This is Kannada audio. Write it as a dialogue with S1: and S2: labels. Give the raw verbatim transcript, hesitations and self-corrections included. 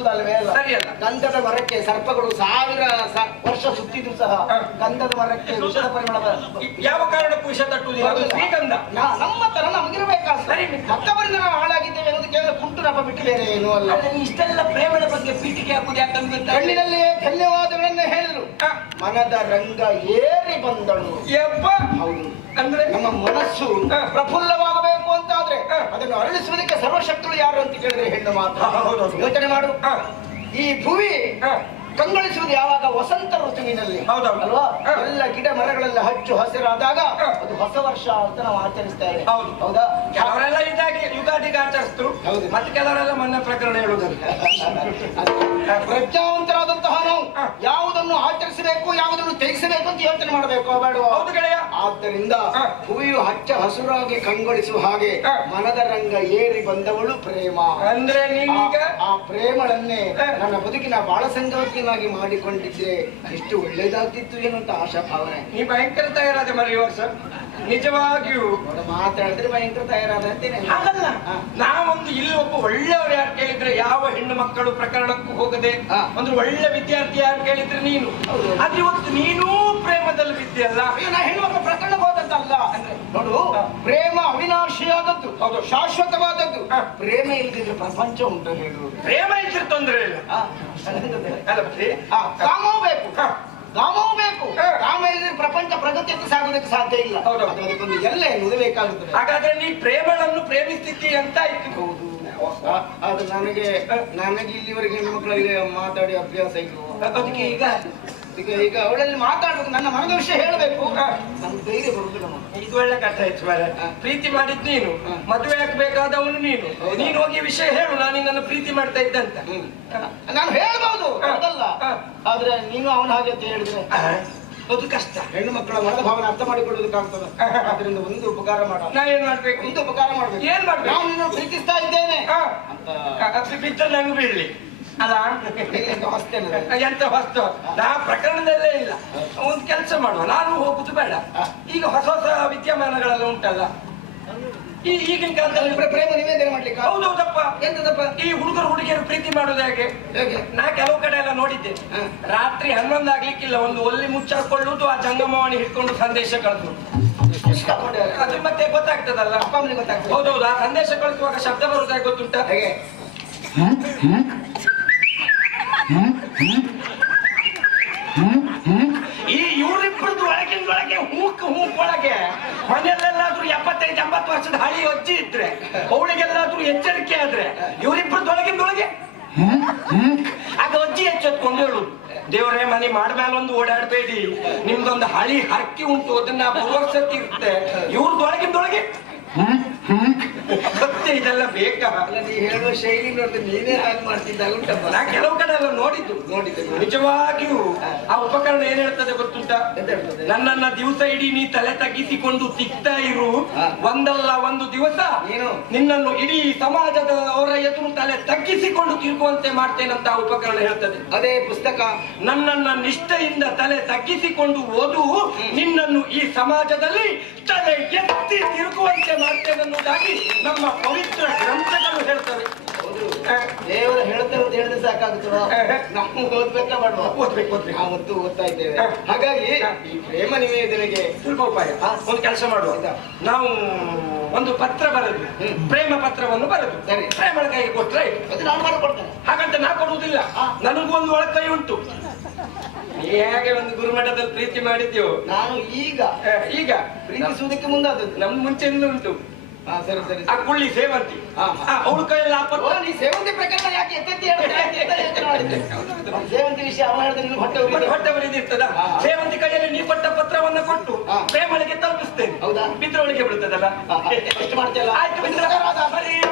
S1: ಸುತ್ತುವುದಲ್ವೇ ಅಲ್ಲ.
S2: ಸರಿಯಲ್ಲ.
S1: ಗಂಧದ ಮರಕ್ಕೆ ಸರ್ಪಗಳು ಸಾವಿರ ವರ್ಷ ಸುತ್ತಿದ್ರು ಸಹ ಗಂಧದ ಮರಕ್ಕೆ ವಿಷದ ಪರಿಮಳ
S2: ಯಾವ ಕಾರಣಕ್ಕೂ ವಿಷ ತಟ್ಟುವುದಿಲ್ಲ. ಶ್ರೀಗಂಧ
S1: ನಮ್ಮ ತರ ನಮಗಿರ್ಬೇಕಾಗ್ತದೆ. ಮತ್ತವರಿಂದ ನಾವು ಹಾಳಾಗಿದ್ದೇವೆ ಅನ್ನೋದು ಕೇವಲ ಕುಂಟು ನಪ ಬಿಟ್ಟು ಬೇರೆ ಏನು ಅಲ್ಲ.
S2: ಇಷ್ಟೆಲ್ಲ ಪ್ರೇಮದ ಬಗ್ಗೆ ಪೀಠಿಕೆ ಹಾಕುದು ಯಾಕಂದ್ರೆ
S1: ಕಣ್ಣಿನಲ್ಲಿಯೇ ಧನ್ಯವಾದಗಳನ್ನ ಹೇಳಿದ್ರು. ಮನದ ರಂಗ ಏರಿ ಬಂದಳು. ಹೌದು,
S2: ಅಂದ್ರೆ
S1: ನಮ್ಮ ಮನಸ್ಸು ಪ್ರಫುಲ್ಲವಾಗಬೇಕು ಅಂತಾದ್ರೆ ಅದನ್ನು ಅರಳಿಸುವುದಕ್ಕೆ ಸರ್ವಶಕ್ತರು ಯಾರು ಅಂತ ಕೇಳಿದ್ರೆ ಹೆಣ್ಣು ಮಾತ್ರ. ಯೋಚನೆ ಮಾಡು, ಈ ಭೂಮಿ ಕಂಗೊಳಿಸುವುದು ಯಾವಾಗ? ವಸಂತ ಋತುವಿನಲ್ಲಿ ಅಲ್ವಾ? ಎಲ್ಲ ಗಿಡ ಮರಗಳೆಲ್ಲ ಹಚ್ಚು ಹಸಿರಾದಾಗ ಅದು ಹೊಸ ವರ್ಷ ಅಂತ ನಾವು ಆಚರಿಸ್ತೇವೆ. ಹೌದಾ?
S2: ಕೆಲವರೆಲ್ಲ ಇದಾಗಿ ಯುಗಾದಿಗೆ ಆಚರಿಸ್ತು, ಮತ್ತೆ ಕೆಲವರೆಲ್ಲ ಮೊನ್ನೆ ಪ್ರಕರಣ ಹೇಳುವುದಲ್ಲ.
S1: ಪ್ರಜ್ಞಾವಂತರಾದಂತಹ ನಾವು ಯಾವುದನ್ನು ಆಚರಿಸಬೇಕು ಯಾವುದನ್ನು ತ್ಯಜಿಸಬೇಕು ಅಂತ ಯೋಚನೆ ಮಾಡಬೇಕು ಬೇಡ?
S2: ಹೌದು ಗೆಳೆಯ.
S1: ಆದ್ದರಿಂದ ಭೂಮಿಯು ಹಚ್ಚ ಹಸುರಾಗಿ ಕಂಗೊಳಿಸುವ ಹಾಗೆ ಮನದ ರಂಗ ಏರಿ ಬಂದವಳು ಪ್ರೇಮ.
S2: ಅಂದ್ರೆ ನೀನೀಗ
S1: ಆ ಪ್ರೇಮಳನ್ನೇ ನನ್ನ ಬದುಕಿನ ಬಾಳ ಸಂಗಾತಿ ಮಾಡಿಕೊಂಡಿದ್ರೆ ಎಷ್ಟು ಒಳ್ಳೇದಾಗ್ತಿತ್ತು ಏನು ಅಂತ ಆಶಾ ಭಾವನೆ.
S2: ನೀ ಭಯಂಕರ ತಯಾರಾದ ಮರಿ ಈ ವರ್ಷ ನಿಜವಾಗಿಯೂ
S1: ಮಾತಾಡಿದ್ರೆ ಭಯಂಕರ ತಯಾರಾದಂತೇನೆ.
S2: ಹಾಗಲ್ಲ, ನಾವೊಂದು ಇಲ್ಲಿ ಒಬ್ಬ ಒಳ್ಳೆಯವರು ಯಾರು ಕೇಳಿದ್ರೆ ಯಾವ ಹೆಣ್ಣು ಮಕ್ಕಳು ಪ್ರಕರಣಕ್ಕೂ ಹೋಗದೆ ಒಂದು ಒಳ್ಳೆ ವಿದ್ಯಾರ್ಥಿ ಯಾರು ಕೇಳಿದ್ರೆ ನೀನು. ಆದ್ರೆ ಇವತ್ತು ನೀನೂ ಪ್ರೇಮದಲ್ಲಿ ಬಿದ್ದೆಯಲ್ಲ.
S1: ನಾ ಹೆಣ್ಣು ಮಕ್ಕಳು ಪ್ರಕರಣಕ್ಕೆ ಹೋದಂತಲ್ಲ ನೋಡು. ಪ್ರೇಮ ಅವಿನಾಶಿಯಾದದ್ದು, ಶಾಶ್ವತವಾದದ್ದು. ಪ್ರೇಮ ಇಲ್ಲದಿದ್ರೆ ಪ್ರಪಂಚ ಉಂಟು ಹೇಳು.
S2: ಪ್ರೇಮ ಇದ್ರೆ ತೊಂದರೆ ಇಲ್ಲ.
S1: ಕಾಮವೂ ಬೇಕು, ಕಾಮವೂ ಬೇಕು. ಕಾಮ ಇಲ್ಲದೆ ಪ್ರಪಂಚ ಪ್ರಗತಿಯಕ್ಕೆ ಸಾಗೋದಕ್ಕೆ ಸಾಧ್ಯ ಇಲ್ಲ. ಅದಕ್ಕೊಂದು ಎಲ್ಲ ನುಡಿಬೇಕಾಗುತ್ತದೆ.
S2: ಹಾಗಾದ್ರೆ ನೀ ಪ್ರೇಮಳನ್ನು ಪ್ರೇಮಿಸ್ತಿದ್ದಿ ಅಂತ ಆಯ್ತು.
S1: ಹೌದು, ಅದು ನನಗೆ ನನಗೆ ಇಲ್ಲಿವರೆಗೆ ಹೆಣ್ಮಕ್ಳಲ್ಲಿ ಮಾತಾಡಿ ಅಭ್ಯಾಸ ಇಲ್ಲ.
S2: ಅದಕ್ಕೆ ಈಗ
S1: ಈಗ ಈಗ ಅವಳಲ್ಲಿ ಮಾತಾಡ್ಬೇಕು, ನನ್ನ ಮನದ ವಿಷಯ ಹೇಳಬೇಕು. ನಮ್ಗೆ ಧೈರ್ಯ ಬರುದಿಲ್ಲ.
S2: ಇದು ಒಳ್ಳೆ ಕಷ್ಟ ಆಯ್ತು ಮಾರೆ. ಪ್ರೀತಿ ಮಾಡಿದ್ ನೀನು, ಮದುವೆ ಆಗ್ಬೇಕಾದವನು ನೀನು. ನೀನು ಹೋಗಿ ವಿಷಯ ಹೇಳು, ನಾನು ನಿನ್ನನ್ನು ಪ್ರೀತಿ ಮಾಡ್ತಾ ಇದ್ದಂತ.
S1: ನಾನು ಹೇಳ್ಬಹುದು ಅದಲ್ಲ, ಆದ್ರೆ ನೀನು ಅವನ ಹಾಗೆ ಅಂತ ಹೇಳಿದ್ರೆ
S2: ಅದು ಕಷ್ಟ.
S1: ಹೆಣ್ಣು ಮಕ್ಕಳ ಮನದ ಭಾವನೆ ಅರ್ಥ ಮಾಡಿಕೊಳ್ಳುವುದಕ್ಕಾಗ್ತದೆ. ಅದರಿಂದ ಒಂದು ಉಪಕಾರ ಮಾಡ.
S2: ನಾ ಏನ್ ಮಾಡ್ಬೇಕು?
S1: ಒಂದು ಉಪಕಾರ ಮಾಡ್ಬೇಕು.
S2: ಏನ್ ಮಾಡ್ಬೇಕು?
S1: ನಾನು ನಿನ್ನ ಪ್ರೀತಿಸ್ತಾ ಇದ್ದೇನೆ
S2: ಅಂತ ಬಿದ್ದ ನಂಗೆ ಬೀಳ್ಲಿ ಅಲ್ಲ.
S1: ಹೊಸ್ತೇನೆ
S2: ಎಂತ ಹೊಸ್ತು ನಾ ಪ್ರಕರಣದಲ್ಲೇ ಇಲ್ಲ. ಒಂದು ಕೆಲಸ ಮಾಡುವ, ನಾನು ಹೋಗುದು ಬೇಡ. ಈಗ ಹೊಸ ಹೊಸ ವಿದ್ಯಮಾನಗಳೆಲ್ಲ ಉಂಟಲ್ಲ ಈ ಈಗಿನ ಕಾಲದಲ್ಲಿ
S1: ಪ್ರೇಮ ನಿವೇದನೆ ಮಾಡ್ಲಿಕ್ಕೆ.
S2: ಹೌದೌದಪ್ಪ.
S1: ಎಂತದಪ್ಪ?
S2: ಈ ಹುಡುಗರು ಹುಡುಗಿಯರು ಪ್ರೀತಿ ಮಾಡೋದು ಹೇಗೆ? ನಾ ಕೆಲವು ಕಡೆ ಎಲ್ಲ ನೋಡಿದ್ದೆ. ರಾತ್ರಿ ಹನ್ನೊಂದು ಆಗ್ಲಿಕ್ಕಿಲ್ಲ, ಒಂದು ಒಲ್ಲಿ ಮುಚ್ಚಾಕೊಳ್ಳುವುದು, ಆ ಜಂಗಮವಾಣಿ ಹಿಡ್ಕೊಂಡು ಸಂದೇಶ ಕಳಿಸುದು. ಅದ್ರ ಮತ್ತೆ ಗೊತ್ತಾಗ್ತದಲ್ಲ,
S1: ಅಪ್ಪ ಅಮ್ಮನಿಗೆ ಗೊತ್ತಾಗ್ತದೆ.
S2: ಹೌದೌದು. ಆ ಸಂದೇಶ ಕಳಿಸುವಾಗ ಶಬ್ದ ಬರುದಾಗಿ ಗೊತ್ತುಂಟ?
S1: ಹೇಗೆ?
S2: ಈ ಇವರಿಬ್ಬರದ್ದು ಒಳಗಿನ ಒಳಗೆ ಹೂಕ್ ಹೂಕ್ ಒಳಗೆ ಮನೆಯಲ್ಲೆಲ್ಲಾದ್ರೂ ಎಪ್ಪತ್ತೈದು ಎಂಬತ್ತು ವರ್ಷದ ಹಳಿ ಅಜ್ಜಿ ಇದ್ರೆ ಅವಳಿಗೆಲ್ಲಾದ್ರೂ ಎಚ್ಚರಿಕೆ ಆದ್ರೆ ಇವರಿಬ್ಬರದ್ದು ಒಳಗಿಂದೊಳಗೆ ಆಗ ಅಜ್ಜಿ ಎಚ್ಚೆತ್ಕೊಂಡು ಹೇಳುದು, ದೇವರೇ ಮನೆ ಮಾಡ್ಮೇಲೆ ಒಂದು ಓಡಾಡಬೇಡಿ, ನಿಮ್ದೊಂದು ಹಳಿ ಹರಕಿ ಉಂಟು, ಅದನ್ನ ಪೂರ್ವಸತಿ ಇರುತ್ತೆ. ಇವ್ರದೊಳಗಿಂದೊಳಗೆ ಮತ್ತೆ ಇದೆಲ್ಲ ಬೇಕಾ?
S1: ನೀ ಹೇಳುವ ಶೈಲಿ ನೋಡಿದ್ರೆ ನೀನೇ ಹಾಗೆ ಮಾಡ್ತಿದ್ದಾಗ ಉಂಟಪ್ಪ.
S2: ನಾ ಕೆಲವು ಕಡೆ ಎಲ್ಲ ನೋಡಿದ್ದು
S1: ನೋಡಿದ್ದೆ.
S2: ನಿಜವಾಗಿಯೂ ಆ ಉಪಕರಣ ಏನ್ ಹೇಳ್ತದೆ ಗೊತ್ತುಂಟ? ನನ್ನನ್ನ ದಿವಸ ಇಡೀ ನೀ ತಲೆ ತಗ್ಗಿಸಿಕೊಂಡು ತಿಕ್ತಾ ಇರು, ಒಂದಲ್ಲ ಒಂದು ದಿವಸ ನಿನ್ನನ್ನು ಇಡೀ ಸಮಾಜದ ಅವರ ಎದುರು ತಲೆ ತಗ್ಗಿಸಿಕೊಂಡು ತಿರುಗುವಂತೆ ಮಾಡ್ತೇನಂತ ಆ ಉಪಕರಣ ಹೇಳ್ತದೆ.
S1: ಅದೇ ಪುಸ್ತಕ.
S2: ನನ್ನನ್ನ ನಿಷ್ಠೆಯಿಂದ ತಲೆ ತಗ್ಗಿಸಿಕೊಂಡು ಓದು, ನಿನ್ನನ್ನು ಈ ಸಮಾಜದಲ್ಲಿ ತಲೆ ಎತ್ತಿ ತಿರುಗುವಂತೆ ಮಾಡ್ತೇನೆನ್ನುವುದಾಗಿ ನಮ್ಮ ಪವಿತ್ರ ಗ್ರಂಥಗಳು ಹೇಳ್ತವೆ.
S1: ದೇವರು ಹೇಳ್ತಾ ಇರೋದು ಹೇಳಿದ್ರೆ ಸಾಕಾಗುತ್ತೋ? ನಾವು ಓದ್ಬೇಕಾ ಮಾಡುವ?
S2: ಓದ್ಬೇಕು ಓದ್ಬೇಕು
S1: ನಾವು ಮತ್ತು ಓದ್ತಾ ಇದ್ದೇವೆ. ಹಾಗಾಗಿ ಈ ಪ್ರೇಮ ನಿವೇದನೆಗೆ
S2: ಸ್ವಲ್ಪ ಉಪಾಯ. ಒಂದು ಕೆಲಸ ಮಾಡುವ, ನಾವು ಒಂದು ಪತ್ರ ಬರೆದು, ಪ್ರೇಮ ಪತ್ರವನ್ನು ಬರೆದು ಪ್ರೇಮಳ ಕೈಗೆ ಕೊಟ್ರೆ
S1: ಅದು ನಾನು ಮಾಡಿಕೊಡ್ತೇನೆ.
S2: ಹಾಗಂತ ನಾ ಕೊಡುವುದಿಲ್ಲ, ನನಗೂ ಒಂದು ಒಳಕೈ ಉಂಟು. ಹೇಗೆ ಒಂದು ಗುರುಮಠದಲ್ಲಿ ಪ್ರೀತಿ ಮಾಡಿದ್ಯೋ,
S1: ನಾನು ಈಗ
S2: ಈಗ
S1: ಪ್ರೀತಿಸುವುದಕ್ಕೆ ಮುಂದಾದದ್ದು
S2: ನಮ್ ಮುಂಚೆಯಿಂದ ಉಂಟು.
S1: ಸರಿ ಸರಿ.
S2: ಆ ಕುಳ್ಳಿ ಸೇವಂತಿ ಅವಳು ಕೈಯಲ್ಲಿ ಹಾಕೊಂಡು
S1: ನೀ ಸೇವಂತಿ ಪ್ರಕರಣ ಯಾಕೆ ಎತ್ತೆತ್ತಿ ಹೇಳಿದ್ದೆ? ಸೇವಂತಿ ವಿಷಯ ಅವ ಹೇಳಿದ್ರೆ ನಿಮ್ಗೆ ಹೊಟ್ಟೆ ಉರಿ
S2: ಹೊಟ್ಟೆ ಬರಿದಿರ್ತದ. ಸೇವಂತಿ ಕೈಯಲ್ಲಿ ನೀ ಪಟ್ಟ ಪತ್ರವನ್ನು ಕೊಟ್ಟು ಪ್ರೇಮಳಿಗೆ ತಲುಪಿಸ್ತೇನೆ.
S1: ಹೌದಾ?
S2: ಬಿದ್ರೊಳಗೆ ಬೀಳ್ತದಲ್ಲ.
S1: ಎಷ್ಟು ಮಾಡ್ತೀಯಲ್ಲ?
S2: ಆಯ್ತು,